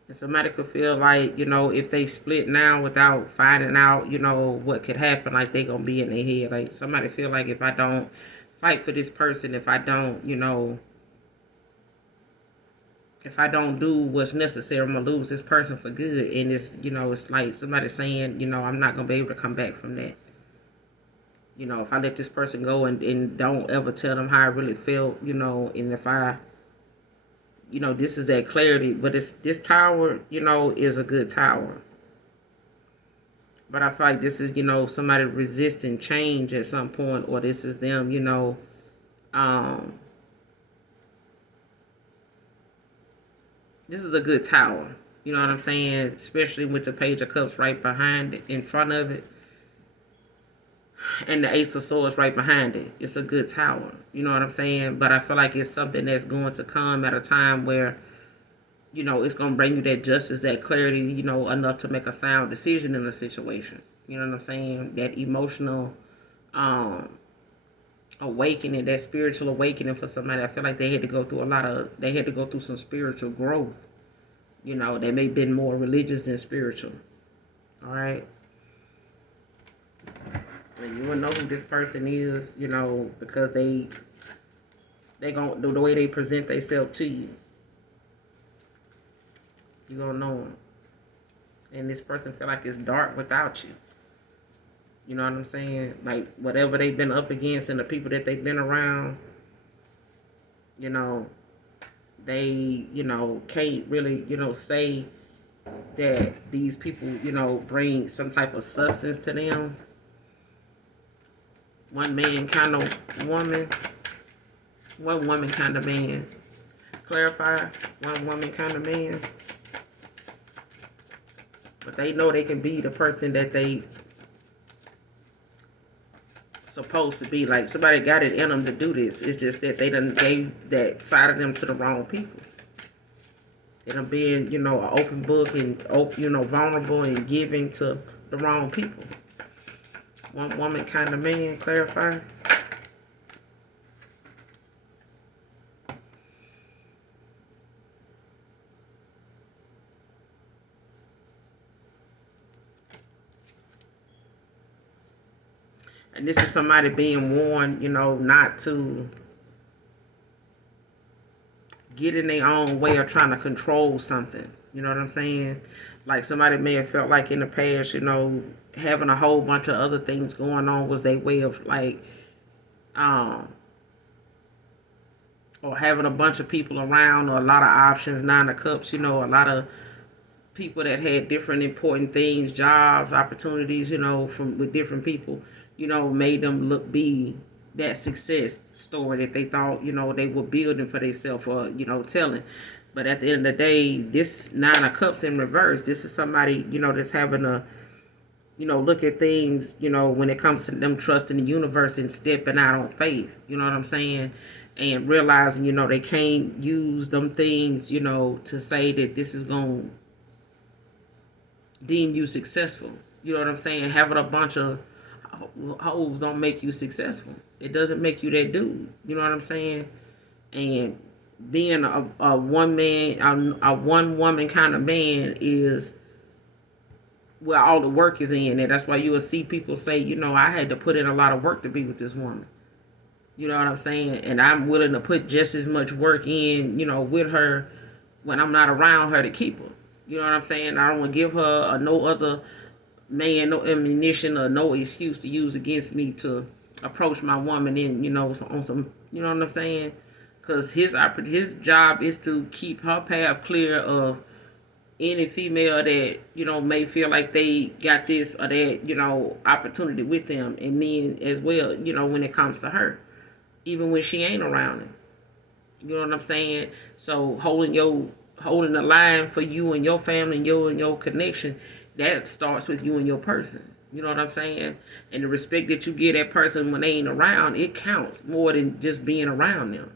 And somebody could feel like, if they split now without finding out, what could happen, like they gonna be in their head. Like somebody feel like if I don't fight for this person, if I don't, if I don't do what's necessary, I'm gonna lose this person for good. And it's like somebody saying, I'm not gonna be able to come back from that. If I let this person go and don't ever tell them how I really felt, and if I this is that clarity, but this tower, is a good tower. But I feel like this is, somebody resisting change at some point, or this is them, this is a good tower. You know what I'm saying? Especially with the Page of Cups right behind it, in front of it. And the Ace of Swords right behind it. It's a good tower. You know what I'm saying? But I feel like it's something that's going to come at a time where, it's going to bring you that justice, that clarity, enough to make a sound decision in the situation. You know what I'm saying? That emotional awakening, that spiritual awakening for somebody. I feel like they had to go through some spiritual growth. They may have been more religious than spiritual. All right? And you will know who this person is, because they gon' the way they present themselves to you. You gonna know them. And this person feel like it's dark without you. You know what I'm saying? Like whatever they've been up against and the people that they've been around, they, can't really, say that these people, bring some type of substance to them. One man kind of woman. One woman kind of man. Clarify. One woman kind of man. But they know they can be the person that they supposed to be. Like somebody got it in them to do this. It's just that they done gave that side of them to the wrong people. They done being, an open book and, vulnerable and giving to the wrong people. One woman kind of man, clarify. And this is somebody being warned, not to get in their own way of trying to control something. You know what I'm saying? Like somebody may have felt like in the past, having a whole bunch of other things going on was their way of like, or having a bunch of people around or a lot of options. Nine of Cups, a lot of people that had different important things, jobs, opportunities, from with different people, made them be that success story that they thought, they were building for themselves or, telling. But at the end of the day, this Nine of Cups in reverse, this is somebody, that's having a, look at things, when it comes to them trusting the universe and stepping out on faith. You know what I'm saying? and realizing, they can't use them things, to say that this is going to deem you successful. You know what I'm saying? Having a bunch of hoes don't make you successful. It doesn't make you that dude. You know what I'm saying? And being a one man, a one woman kind of man is where all the work is in. And that's why you will see people say, I had to put in a lot of work to be with this woman. You know what I'm saying? And I'm willing to put just as much work in, with her when I'm not around her to keep her. You know what I'm saying? I don't want to give her no other man no ammunition or no excuse to use against me to approach my woman in, on some, you know what I'm saying? Because his job is to keep her path clear of any female that, may feel like they got this or that, opportunity with them, and men as well, when it comes to her, even when she ain't around him. You know what I'm saying? So holding the line for you and your family and your connection, that starts with you and your person. You know what I'm saying? And the respect that you give that person when they ain't around, it counts more than just being around them.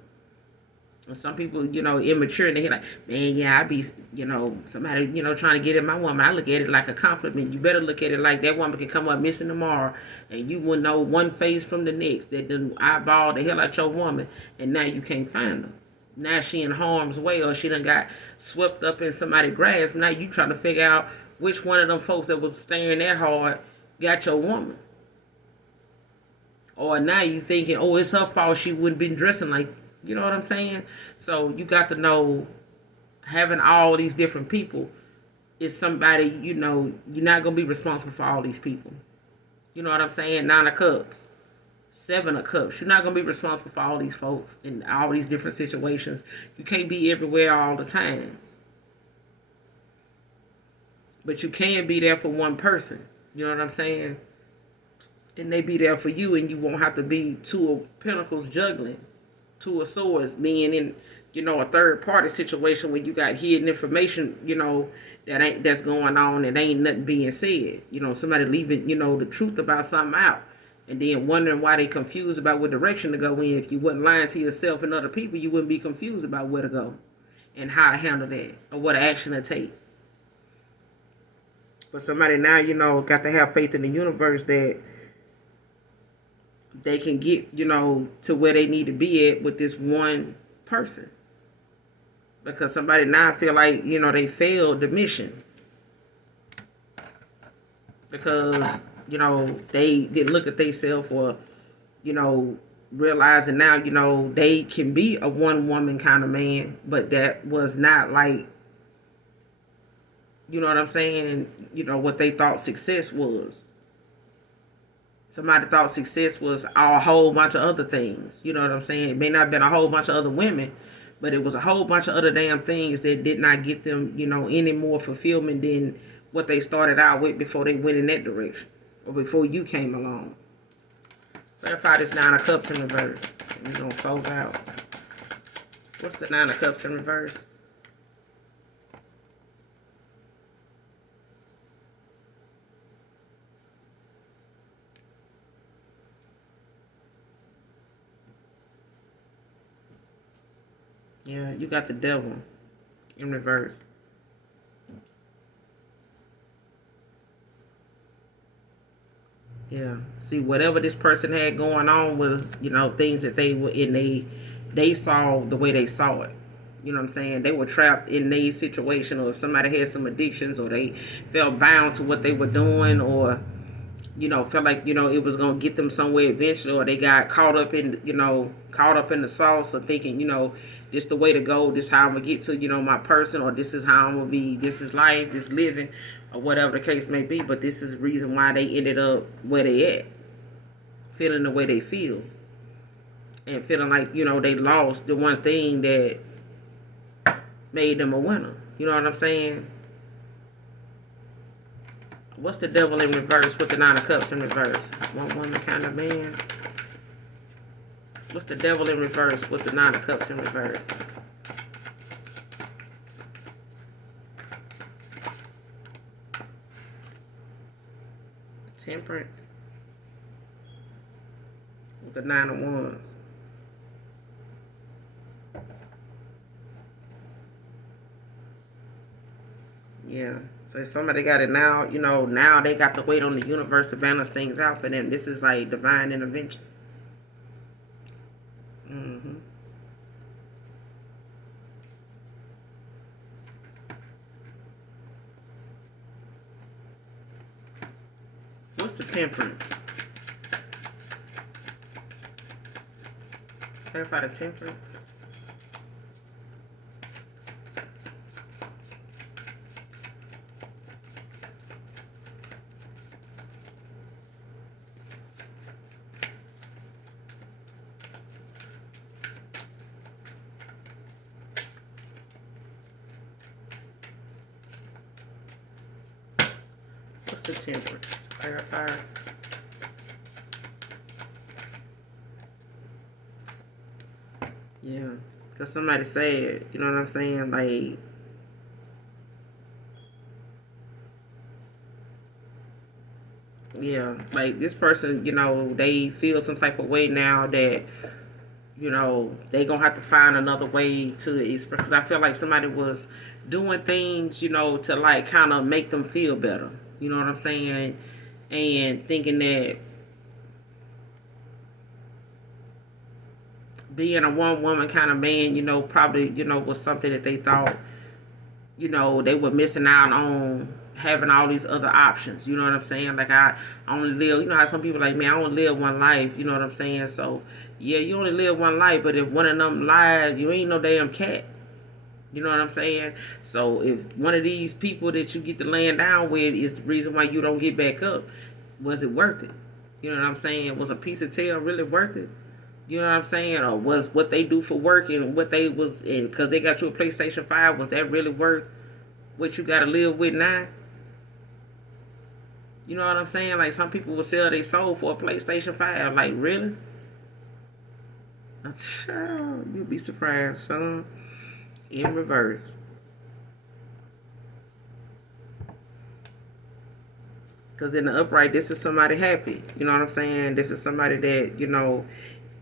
And some people, immature, and they like, man, yeah, I be, somebody, trying to get at my woman. I look at it like a compliment. You better look at it like that woman can come up missing tomorrow, and you will know one face from the next that done eyeball the hell out your woman, and now you can't find her. Now she in harm's way, or she done got swept up in somebody's grasp. Now you trying to figure out which one of them folks that was staring that hard got your woman. Or now you thinking, oh, it's her fault she wouldn't been dressing like. You know what I'm saying? So you got to know, having all these different people is somebody, you're not going to be responsible for all these people. You know what I'm saying? 9 of Cups, 7 of Cups. You're not going to be responsible for all these folks in all these different situations. You can't be everywhere all the time. But you can be there for one person. You know what I'm saying? And they be there for you, and you won't have to be 2 of Pentacles juggling. 2 of Swords being in, a third party situation where you got hidden information, that's going on and ain't nothing being said. Somebody leaving, the truth about something out, and then wondering why they confused about what direction to go in. If you wasn't lying to yourself and other people, you wouldn't be confused about where to go and how to handle that or what action to take. But somebody now, got to have faith in the universe that they can get, to where they need to be at with this one person. Because somebody now feel like, they failed the mission. Because, they didn't look at themselves, or, realizing now, they can be a one woman kind of man, but that was not like, you know what I'm saying, what they thought success was. Somebody thought success was a whole bunch of other things. You know what I'm saying? It may not have been a whole bunch of other women, but it was a whole bunch of other damn things that did not get them, any more fulfillment than what they started out with before they went in that direction, or before you came along. Verify this 9 of Cups in reverse. We're going to close out. What's the 9 of Cups in reverse? Yeah, you got the Devil in reverse. Yeah. See, whatever this person had going on was, things that they were in, they saw the way they saw it. You know what I'm saying? They were trapped in their situation, or if somebody had some addictions, or they felt bound to what they were doing, or, felt like, it was going to get them somewhere eventually, or they got caught up in the sauce of thinking, this the way to go, this how I'm going to get to, my person, or this is how I'm going to be, this is life, this living, or whatever the case may be. But this is the reason why they ended up where they at, feeling the way they feel, and feeling like, they lost the one thing that made them a winner. You know what I'm saying? What's the Devil in reverse with the 9 of Cups in reverse? One woman kind of man. What's the Devil in reverse with the 9 of Cups in reverse? Temperance with the 9 of Wands. Yeah. So somebody got it now, now they got to wait on the universe to balance things out for them. This is like divine intervention. Hmm. What's the temperance? Clarify the temperance. What's the temperance? Clarify. Yeah. Because somebody said, you know what I'm saying? Like, yeah, like this person, they feel some type of way now that, they gonna have to find another way to express. Because I feel like somebody was doing things, to like kind of make them feel better. You know what I'm saying? And thinking that being a one woman kind of man, probably, was something that they thought, they were missing out on having all these other options. You know what I'm saying? Like I only live, how some people like, man, I only live one life. You know what I'm saying? So yeah, you only live one life, but if one of them lies, you ain't no damn cat. You know what I'm saying? So if one of these people that you get to laying down with is the reason why you don't get back up, was it worth it? You know what I'm saying? Was a piece of tail really worth it? You know what I'm saying? Or was what they do for work and what they was in, because they got you a PlayStation 5, was that really worth what you got to live with now? You know what I'm saying? Like some people will sell their soul for a PlayStation 5. Like, really? You'll be surprised, son. In reverse. Because in the upright, this is somebody happy. You know what I'm saying? This is somebody that,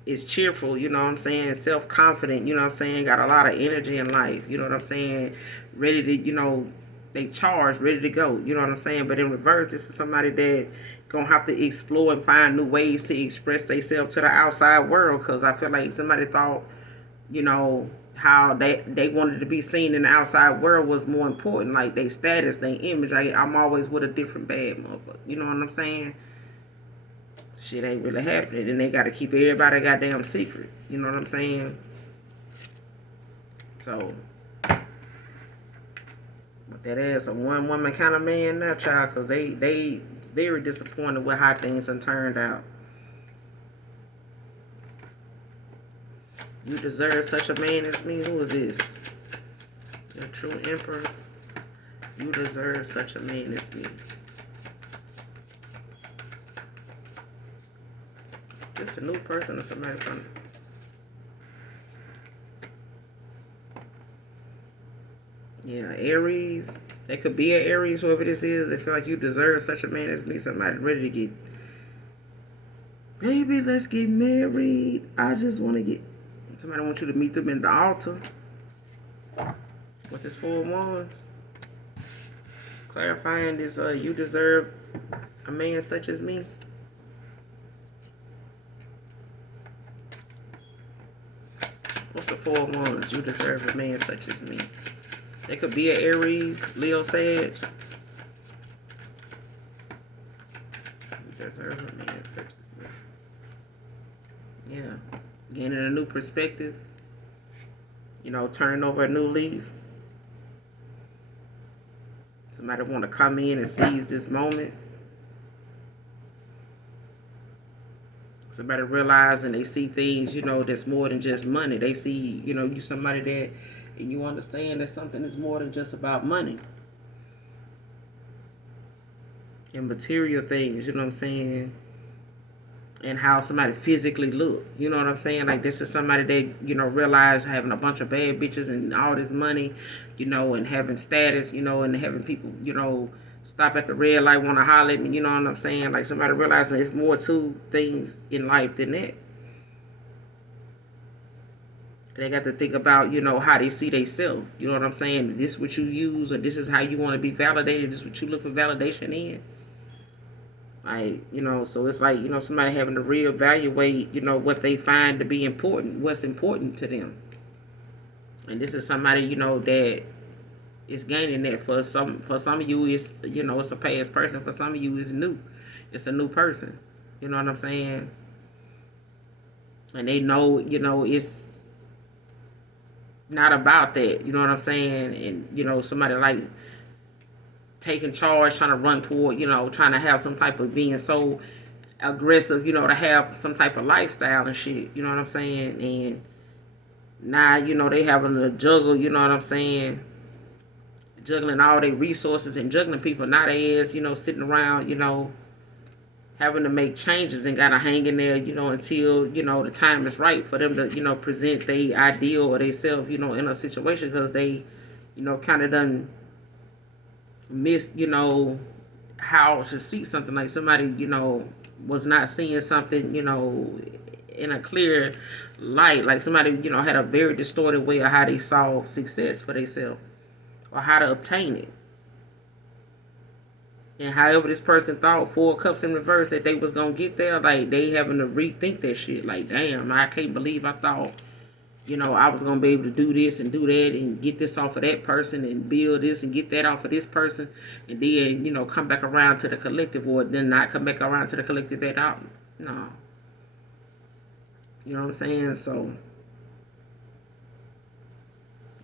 is cheerful. You know what I'm saying? Self-confident. You know what I'm saying? Got a lot of energy in life. You know what I'm saying? Ready to, they charged, ready to go. You know what I'm saying? But in reverse, this is somebody that gonna have to explore and find new ways to express themselves to the outside world. Because I feel like somebody thought, how they wanted to be seen in the outside world was more important. Like their status, their image. I'm always with a different bad motherfucker. You know what I'm saying? Shit ain't really happening. And they got to keep everybody goddamn secret. You know what I'm saying? So, but that is a one woman kind of man now, child, because they very disappointed with how things have turned out. You deserve such a man as me. Who is this? The true emperor. You deserve such a man as me. Just a new person or somebody from. Yeah, Aries. That could be an Aries, whoever this is. They feel like you deserve such a man as me. Somebody ready to get. Baby, let's get married. I just want to get. Somebody wants you to meet them in the altar. With this 4 of Wands. Clarifying this, you deserve a man such as me. What's the 4 of Wands? You deserve a man such as me. It could be an Aries, Leo, Sag. You deserve a man such as me. Yeah. Gaining a new perspective. Turning over a new leaf. Somebody want to come in and seize this moment. Somebody realizing they see things, that's more than just money. They see, you somebody that, and you understand that something is more than just about money. And material things, you know what I'm saying? And how somebody physically look. You know what I'm saying? Like this is somebody that, realize having a bunch of bad bitches and all this money, and having status, and having people, stop at the red light, want to holler at me, you know what I'm saying? Like somebody realizing there's more to things in life than that. They got to think about, how they see themselves. You know what I'm saying? This is what you use, or this is how you want to be validated. This is what you look for validation in. Like, so it's like, somebody having to reevaluate, what they find to be important, what's important to them. And this is somebody, that is gaining that. For some of you, it's, it's a past person. For some of you, it's new. It's a new person. You know what I'm saying? And they know, it's not about that. You know what I'm saying? And, somebody like taking charge, trying to run toward, trying to have some type of being so aggressive, to have some type of lifestyle and shit. You know what I'm saying? And now, they having to juggle, you know what I'm saying? Juggling all their resources and juggling people. Now they is, sitting around, having to make changes and gotta hang in there, until, the time is right for them to, present their ideal or they self, in a situation, because they, kind of done missed, how to see something. Like somebody, was not seeing something, in a clear light. Like somebody, had a very distorted way of how they saw success for themselves or how to obtain it. And however this person thought 4 cups in reverse that they was gonna get there, like they having to rethink that shit. Like, damn, I can't believe I thought, I was gonna be able to do this and do that and get this off of that person and build this and get that off of this person, and then, come back around to the collective, or then not come back around to the collective at all. No. You know what I'm saying? So,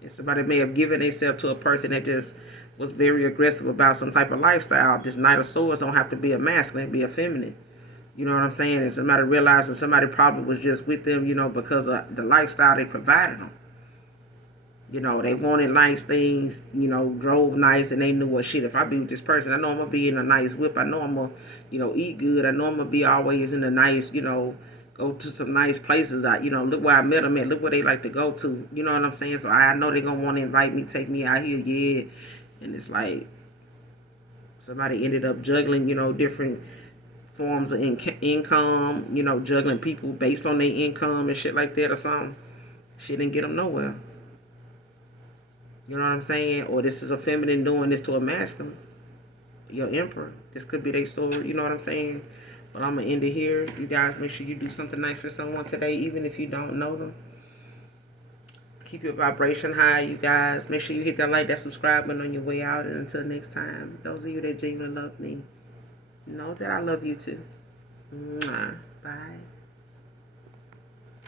and somebody may have given themselves to a person that just was very aggressive about some type of lifestyle. This Knight of Swords don't have to be a masculine, be a feminine. You know what I'm saying? And somebody realizing somebody probably was just with them, because of the lifestyle they provided them. They wanted nice things, drove nice, and they knew, well, shit, if I be with this person, I know I'm going to be in a nice whip. I know I'm going to, eat good. I know I'm going to be always in a nice, go to some nice places. Look where I met them at. Look where they like to go to. You know what I'm saying? So I know they're going to want to invite me, take me out here, yeah. And it's like somebody ended up juggling, different forms of income, juggling people based on their income and shit like that or something. Shit didn't get them nowhere. You know what I'm saying? Or this is a feminine doing this to a masculine. Your emperor. This could be their story. You know what I'm saying? But I'm going to end it here. You guys, make sure you do something nice for someone today, even if you don't know them. Keep your vibration high, you guys. Make sure you hit that like, that subscribe button on your way out. And until next time, those of you that genuinely love me, know that I love you too. Mwah. Bye.